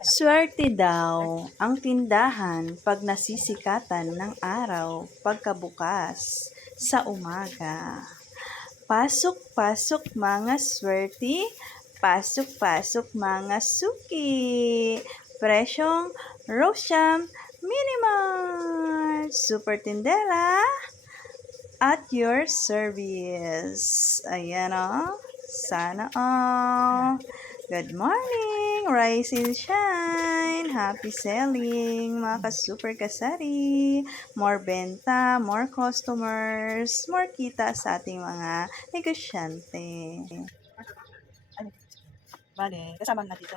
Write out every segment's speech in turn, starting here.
Swerte daw ang tindahan pag nasisikatan ng araw pagkabukas sa umaga. Pasok-pasok mga swerte, pasok-pasok mga suki. Presyong Rosham Minimart. Super Tindera at your service. Ayan o. Sana all. Good morning! Rise and shine! Happy selling! Mga ka-super kasari! More benta, more customers, more kita sa ating mga negosyante. Ano? Bale, kasama na dito.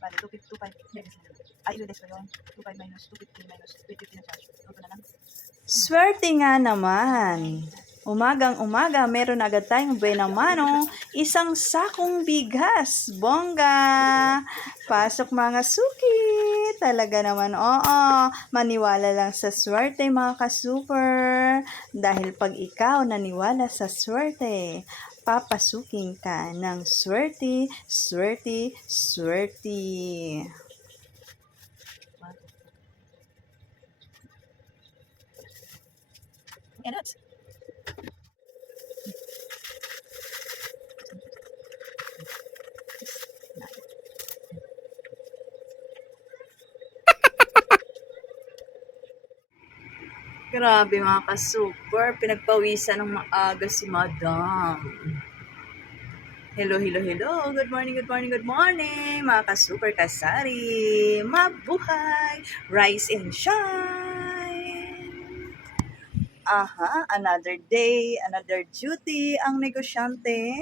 Bale, 2.25. Ay, iludes ko yun. 2.5 minus 250 minus 350 na charge. Ito na lang. Swerte nga naman! Umagang umaga, meron agad tayong benamano, isang sakong bigas. Bongga! Pasok mga suki! Talaga naman, oo. Maniwala lang sa swerte mga ka-super. Dahil pag ikaw naniwala sa swerte, papasukin ka ng swerte, swerte, swerte. Yan, nuts. Grabe mga ka-super, pinagpawisan ng maaga si Madam. Hello, hello, hello. Good morning, good morning, good morning. Mga ka-super kasari. Mabuhay. Rise and shine. Aha, another day, another duty ang negosyante.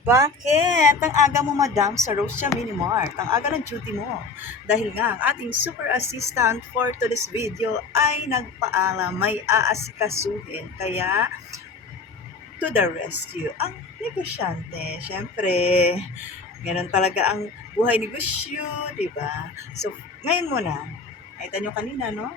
Bakit? Ang aga mo, madam, sa Rosia Minimart. Ang aga ng duty mo. Dahil nga, ang ating super assistant for today's video ay nagpaalam, may aasikasuhin. Kaya, to the rescue, ang negosyante. Siyempre, ganun talaga ang buhay negosyo, di ba? So, ngayon muna, nakita nyo kanina, no?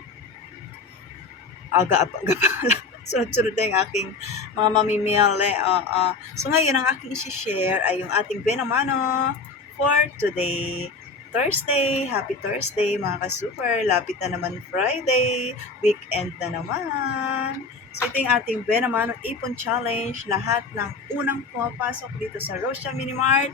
Aga-aga pala. Sunod-sunod na yung aking mga mamimili. oo. So, ngayon, ang aking isi-share ay yung ating Benamano for today. Thursday, happy Thursday mga ka-super. Lapit na naman Friday, weekend na naman. So ito yung ating Benamano Ipon Challenge. Lahat ng unang pumapasok dito sa Rosia Minimart,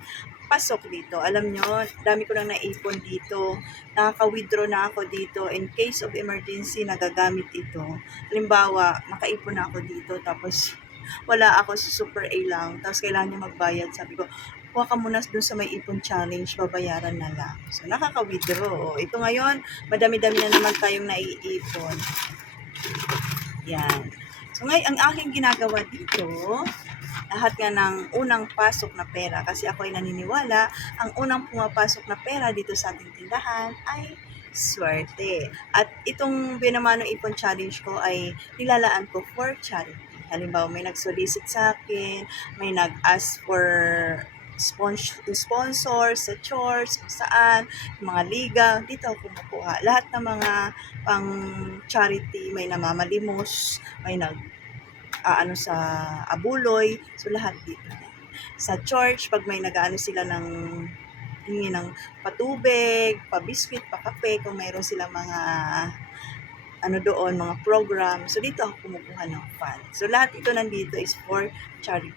pasok dito. Alam nyo, dami ko lang naipon dito. Nakaka-withdraw na ako dito. In case of emergency, nagagamit ito. Halimbawa, nakaipon na ako dito, tapos wala ako sa Super A lang. Tapos kailangan niya magbayad. Sabi ko, kuha ka muna dun sa may ipon challenge, babayaran na lang. So, nakaka-withdraw. Ito ngayon, madami-dami na naman tayong naiipon. Yan. So, ngayon, ang aking ginagawa dito, lahat nga ng unang pasok na pera, kasi ako ay naniniwala, ang unang pumapasok na pera dito sa ating tindahan ay swerte. At itong Binamano Ipon Challenge ko ay nilalaan ko for charity. Halimbawa, may nag-solicit sa akin, may nag-ask for sponsor, sa church, kung saan, mga liga, dito ako kumukuha. Lahat ng mga pang charity, may namamalimos, may nag aano sa abuloy, so lahat dito. Sa church, pag may nagaano sila ng hingi ng patubig, pabiskwit, pakape, kung mayroon silang mga ano doon, mga program. So, dito ako kumukuha ng fund. So, lahat ito nandito is for charity.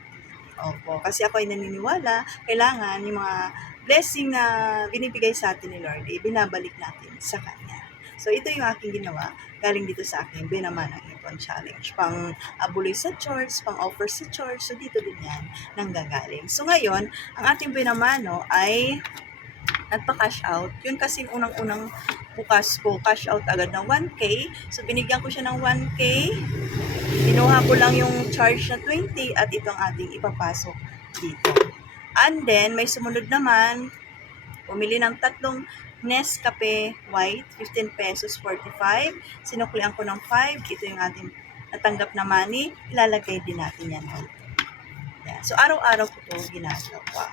Opo. Kasi ako ay naniniwala, kailangan yung mga blessing na binibigay sa atin ni Lord, eh, binabalik natin sa Kanya. So, ito yung aking ginawa, galing dito sa akin, binaman ang Ipon Challenge. Pang abuloy sa church, pang offer sa church, so dito din yan nanggagaling. So, ngayon, ang ating binamano ay nagpa-cash out. Yun kasi unang-unang bukas ko, cash out agad ng 1K. So, binigyan ko siya ng 1K. Kinuha ko lang yung charge na 20 at ito ang ating ipapasok dito. And then, may sumunod naman, pumili ng tatlong Nescafe White, 15 pesos 45. Sinuklian ko ng 5. Ito yung ating natanggap na money. Ilalagay din natin yan. Yan. So, araw-araw ko ito ginagawa.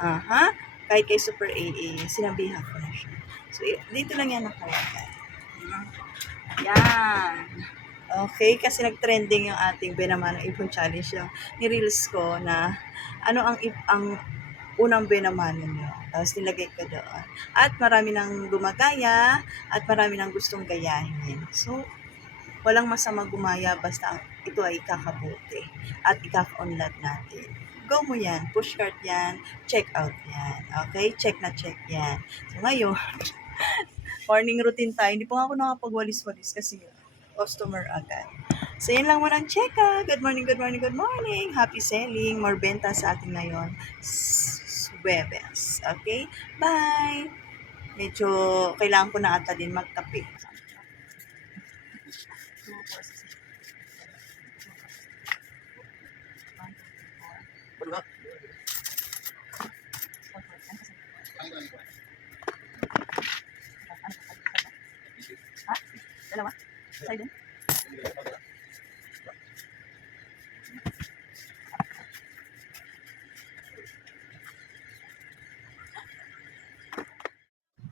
Aha. Kahit kay Super AA, sinabihan ko na siya. So, dito lang yan nakalagay. Yan. Okay, kasi nag-trending yung ating Benamano Ipon Challenge yung ni-reels ko na ano ang ang unang Benamano nyo. Tapos nilagay ko doon. At marami nang gumagaya at marami nang gustong gayahin. So, walang masama gumaya basta ito ay ikakabuti at ikaka-unlad natin. Go mo yan. Push cart yan. Check out yan. Okay? Check na check yan. So, ngayon, morning routine tayo. Hindi pa ako nakapagwalis-walis kasi customer agad. So, yun lang muna ang check. Good morning, good morning, good morning. Happy selling. More benta sa atin ngayon. Swebes. Okay? Bye! Medyo kailangan ko na ata din magkape. Two, four,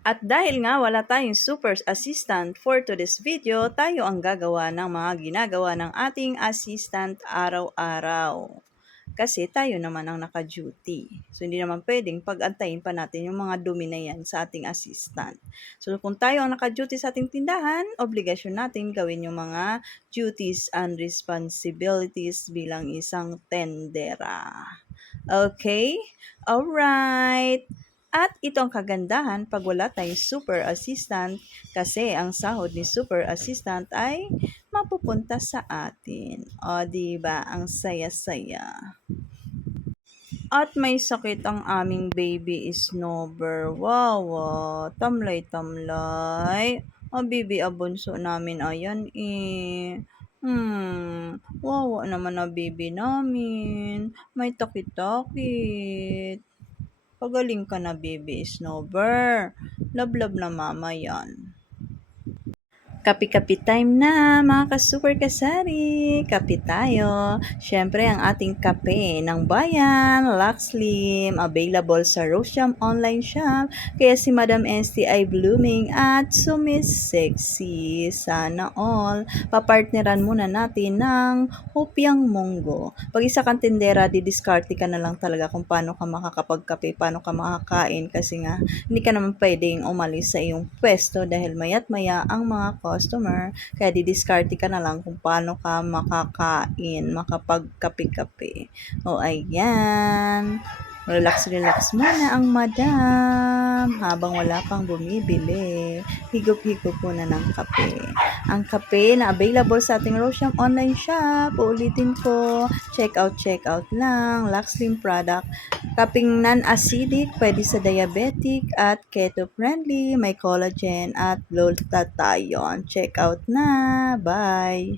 At dahil nga wala tayong super assistant for today's video, tayo ang gagawa ng mga ginagawa ng ating assistant araw-araw. Kasi tayo naman ang naka-duty. So, hindi naman pwedeng pag-antayin pa natin yung mga dumi na yan sa ating assistant. So, kung tayo ang naka-duty sa ating tindahan, obligasyon natin gawin yung mga duties and responsibilities bilang isang tendera. Okay? Alright. At ito ang kagandahan pag wala tayong super assistant kasi ang sahod ni super assistant ay mapupunta sa atin. O, ba? Ang saya-saya. At may sakit ang aming baby snowbird. Wow, ah, tamlay-tamlay. Ang baby abunso namin, ayan eh. Hmm, wawa naman na baby namin. May takit-takit. Pagaling ka na, baby snowbird. Love-love na mama yan. Kapi-kapi time na, mga ka-super kasari. Kapi tayo. Siyempre, ang ating kape ng bayan, Lux Slim, available sa Rosham online shop. Kaya si Madam NST ay blooming at sumisexy. Sana all. Papartneran muna natin ng Hopiang Monggo. Pag isa kang tindera, didiskarte ka na lang talaga kung paano ka makakapagkape, paano ka makakain. Kasi nga, hindi ka naman pwedeng umalis sa iyong pwesto dahil mayat maya ang mga customer. Kaya didiskarte ka na lang kung paano ka makakain, makapagkape-kape. O ayan. Relax, relax muna ang madam habang wala pang bumibili. Higop-higop muna ng kape. Ang kape na available sa ating Rosham online shop. Uulitin ko, check out, check out lang. Lux Slim product. Kaping non-acidic, pwede sa diabetic at keto-friendly. May collagen at glutathione. Check out na. Bye!